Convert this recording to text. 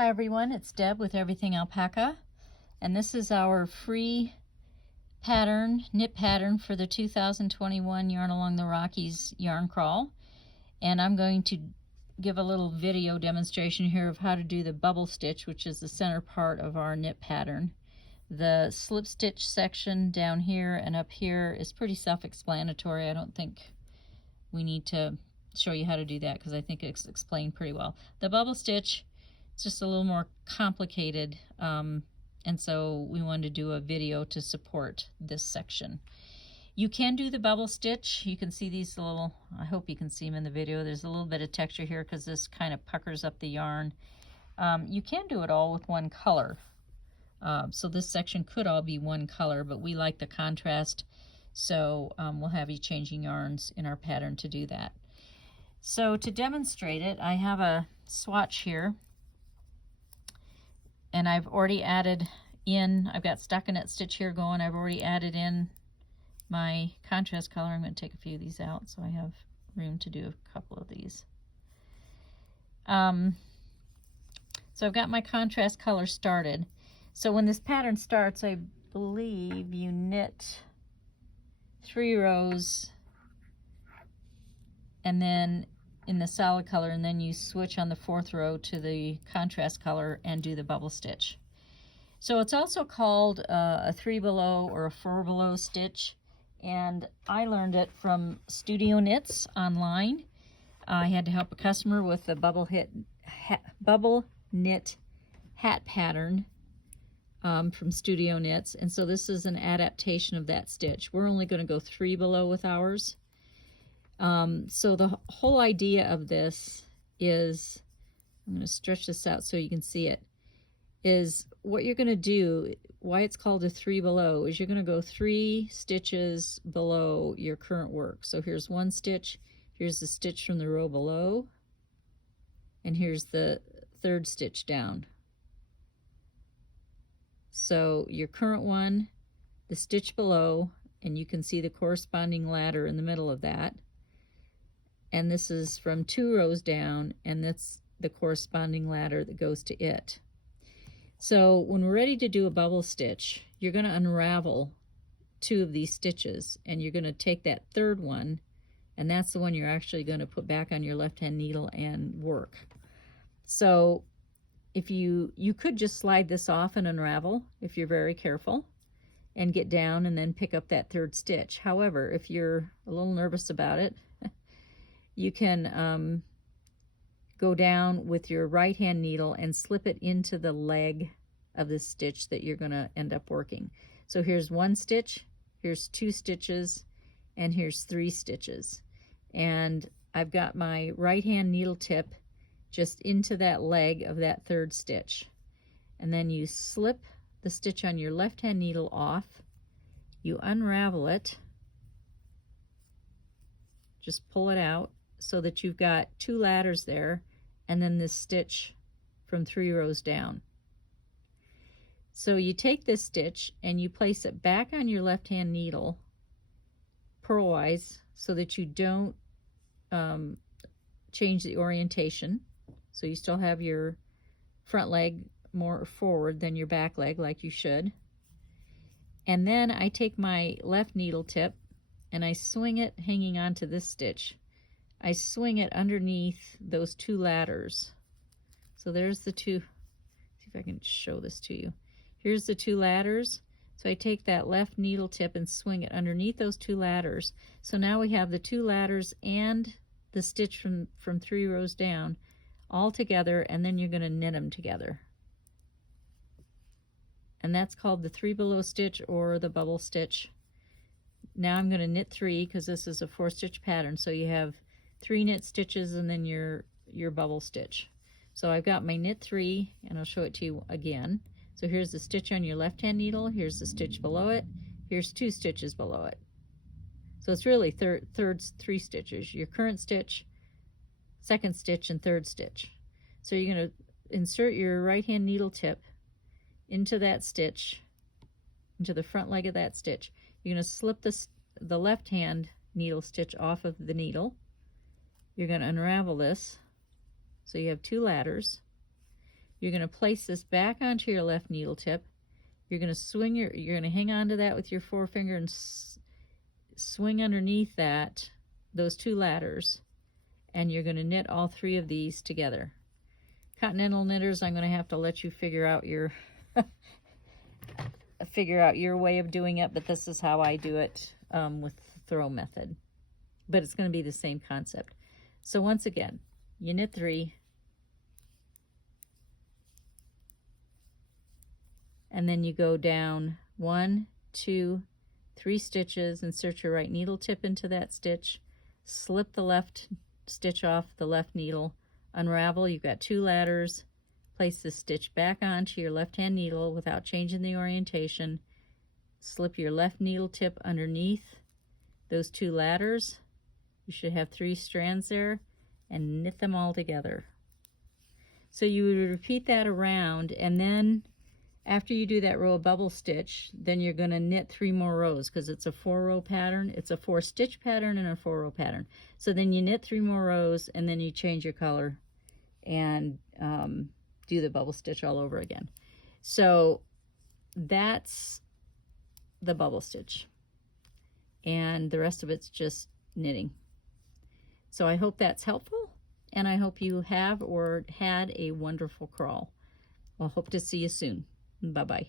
Hi everyone, it's Deb with Everything Alpaca, and this is our free knit pattern for the 2021 Yarn Along the Rockies yarn crawl. And I'm going to give a little video demonstration here of how to do the bubble stitch, which is the center part of our knit pattern. The slip stitch section down here and up here is pretty self-explanatory. I don't think we need to show you how to do that because I think it's explained pretty well. The bubble stitch, it's just a little more complicated, and so we wanted to do a video to support this section. You can do the bubble stitch. You can see these little, I hope you can see them in the video. There's a little bit of texture here because this kind of puckers up the yarn. You can do it all with one color. So this section could all be one color, but we like the contrast, so we'll have you changing yarns in our pattern to do that. So to demonstrate it, I have a swatch here, and I've already added in, I've got stockinette stitch here going, I've already added in my contrast color. I'm going to take a few of these out so I have room to do a couple of these. So I've got my contrast color started. So when this pattern starts, I believe you knit 3 rows and then in the solid color, and then you switch on the 4th row to the contrast color and do the bubble stitch. So it's also called a 3 below or a 4 below stitch, and I learned it from Studio Knits online. I had to help a customer with the bubble knit hat pattern from Studio Knits, and so this is an adaptation of that stitch. We're only going to go 3 below with ours. So the whole idea of this is, I'm going to stretch this out so you can see it, is what you're going to do, why it's called a 3 below, is you're going to go 3 stitches below your current work. So here's 1 stitch, here's the stitch from the row below, and here's the 3rd stitch down. So your current one, the stitch below, and you can see the corresponding ladder in the middle of that. And this is from 2 rows down, and that's the corresponding ladder that goes to it. So when we're ready to do a bubble stitch, you're going to unravel 2 of these stitches, and you're going to take that 3rd one, and that's the one you're actually going to put back on your left-hand needle and work. So if you could just slide this off and unravel if you're very careful, and get down and then pick up that 3rd stitch. However, if you're a little nervous about it, you can go down with your right hand needle and slip it into the leg of the stitch that you're going to end up working. So here's 1 stitch, here's 2 stitches, and here's 3 stitches. And I've got my right hand needle tip just into that leg of that 3rd stitch. And then you slip the stitch on your left hand needle off, you unravel it, just pull it out so that you've got 2 ladders there, and then this stitch from 3 rows down. So you take this stitch and you place it back on your left hand needle purlwise so that you don't change the orientation. So you still have your front leg more forward than your back leg, like you should. And then I take my left needle tip and I swing it hanging onto this stitch. I swing it underneath those 2 ladders. So there's the 2, see if I can show this to you. Here's the 2 ladders. So I take that left needle tip and swing it underneath those 2 ladders. So now we have the 2 ladders and the stitch from 3 rows down all together, and then you're going to knit them together. And that's called the 3 below stitch or the bubble stitch. Now I'm going to knit 3 because this is a 4 stitch pattern, so you have 3 knit stitches and then your bubble stitch. So I've got my knit 3, and I'll show it to you again. So here's the stitch on your left hand needle, here's the stitch below it, here's 2 stitches below it. So it's really 3 stitches, your current stitch, 2nd stitch, and 3rd stitch. So you're going to insert your right hand needle tip into that stitch, into the front leg of that stitch. You're going to slip the left hand needle stitch off of the needle. You're going to unravel this so you have 2 ladders. You're going to place this back onto your left needle tip. You're going to you're going to hang on to that with your forefinger and swing underneath those 2 ladders, and you're going to knit all 3 of these together. Continental knitters, I'm going to have to let you figure out your way of doing it, but this is how I do it with the throw method. But it's going to be the same concept. So once again, you knit 3, and then you go down 1, 2, 3 stitches, insert your right needle tip into that stitch, slip the left stitch off the left needle, unravel. You've got 2 ladders, place the stitch back onto your left hand needle without changing the orientation, slip your left needle tip underneath those 2 ladders. You should have 3 strands there, and knit them all together. So you would repeat that around, and then after you do that row of bubble stitch, then you're going to knit 3 more rows, because it's a 4-row pattern. It's a 4-stitch pattern and a 4-row pattern. So then you knit 3 more rows, and then you change your color and do the bubble stitch all over again. So that's the bubble stitch, and the rest of it's just knitting. So I hope that's helpful, and I hope you have or had a wonderful crawl. I'll hope to see you soon. Bye-bye.